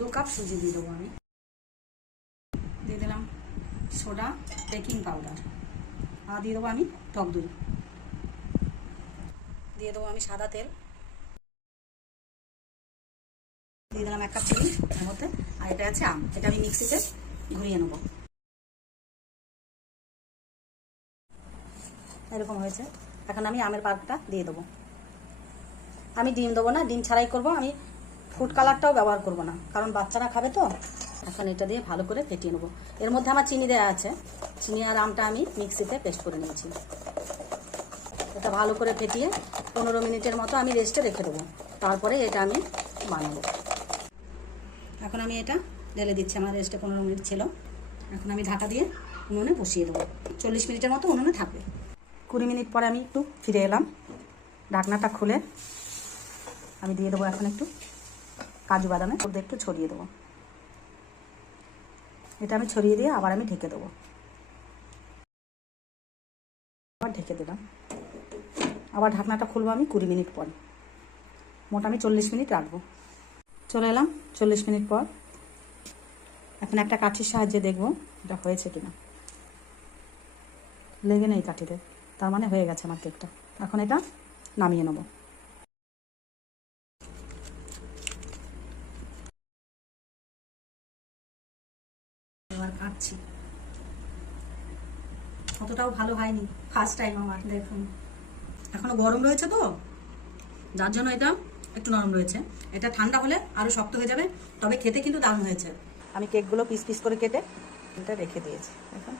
2 cup সুজি দিয়ে দেবো আমি। দিয়ে দিলাম সোডা, বেকিং পাউডার, আর দিয়ে দেবো আমি টক দই, দিয়ে দেবো আমি সাদা তেল, দিয়ে দিলাম 1 কাপ চিনি এর মধ্যে। আর এটা আছে আম, এটা আমি মিক্সিতে ঘুরিয়ে নেবো। এরকম হয়েছে। এখন আমি আমের পাল্পটা দিয়ে দেবো। আমি ডিম দেবো না, ডিম ছাড়াই করব। আমি ফুড কালারটাও ব্যবহার করব না, কারণ বাচ্চারা খাবে তো। এখন এটা দিয়ে ভালো করে ফেটিয়ে নেবো। এর মধ্যে আমার চিনি দেওয়া আছে, চিনি আর আমটা আমি মিক্সিতে পেস্ট করে নিয়েছি। এটা ভালো করে ফেটিয়ে 15 মিনিটের মতো আমি রেস্টে রেখে দেবো, তারপরে এটা আমি বানাবো। এখন আমি এটা ঢেলে দিচ্ছি, আমার রেস্টে 15 মিনিট ছিল। এখন আমি ঢাকা দিয়ে উনুনে বসিয়ে দেবো। 40 মিনিটের মতো উনুনে থাকবে। 20 মিনিট পরে আমি একটু ফিরে এলাম। ঢাকনাটা খুলে আমি দিয়ে দেবো এখন একটু কাজু বাদামের মধ্যে একটু ছড়িয়ে দেবো। এটা আমি ছড়িয়ে দিয়ে আবার আমি ঢেকে দেবো। আবার ঢেকে দিলাম। আবার ঢাকনাটা খুলবো আমি 20 মিনিট পর। মোট আমি 40 মিনিট রাখবো। চলে এলাম 40 মিনিট পর। এখন একটা কাঠির সাহায্যে দেখবো এটা হয়েছে কিনা। লেগে নেই কাঠিতে, তার মানে হয়ে গেছে আমার কেকটা। এখন এটা নামিয়ে নেব। এবার কাটছি। অতটাও ভালো হয়নি, ফার্স্ট টাইম আমার। দেখুন এখনো গরম রয়েছে তো, যার জন্য এটা একটু নরম রয়েছে। এটা ঠান্ডা হলে আরো শক্ত হয়ে যাবে, তবে খেতে কিন্তু দারুণ হয়েছে। আমি কেকগুলো পিস পিস করে কেটে এটা রেখে দিয়েছি। এখন